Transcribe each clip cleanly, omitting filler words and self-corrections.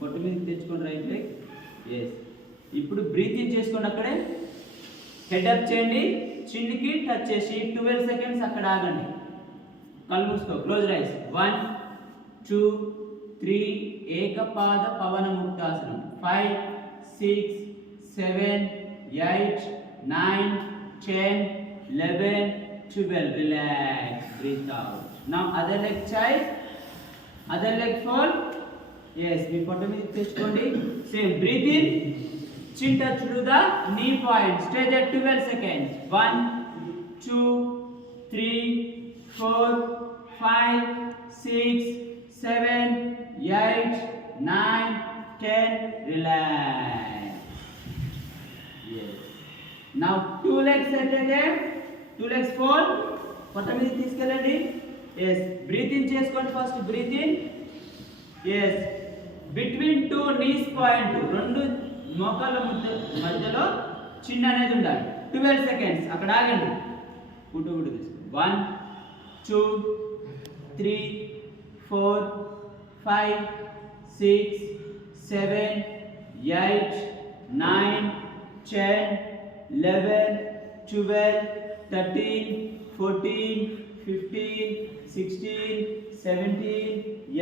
పొట్టు మీద తెచ్చుకోండి రైట్ లెగ్. ఎస్. ఇప్పుడు బ్రీత్ ఇన్ చేసుకోండి. అక్కడే హెడ్ అప్ చేయండి, చిన్కి టచ్ చేసి 12 సెకండ్స్ అక్కడ ఆగండి. కళ్ళు మూసుకో, క్లోజ్ రైస్. 1 2 3 ఏకపాద పవన ముక్తాసనం. 5 6 7 8 9 10 11 12. Relax, breathe out. Now other leg child, other leg fold. Yes, మీ పొట్ట మీద తెచ్చుకోండి. Same, breathe in, chin touch to the knee point. Stay there 12 seconds. 1 2 3 4 5 6 7 8 9 10. Relax. Yes. Now 2 legs set there. 2 legs fold. పొట్ట మీద తీసుకెళ్ళండి. Yes. Breathe in చేసుకోండి. First breathe in. Yes. Between 2 knees point. రెండు మోకాళ్ళ మధ్యలో చిన్న అనేది ఉండాలి. 12 seconds అక్కడ ఆగండి. గుడ్డు తీసుకోండి. 1 2 3 4 5 6 7 8 9 10 11 12 13 14 15 16 17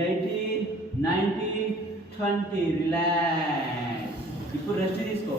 18 19 20. రిలాక్స్. ఇప్పుడు రెస్ట్ తీసుకో.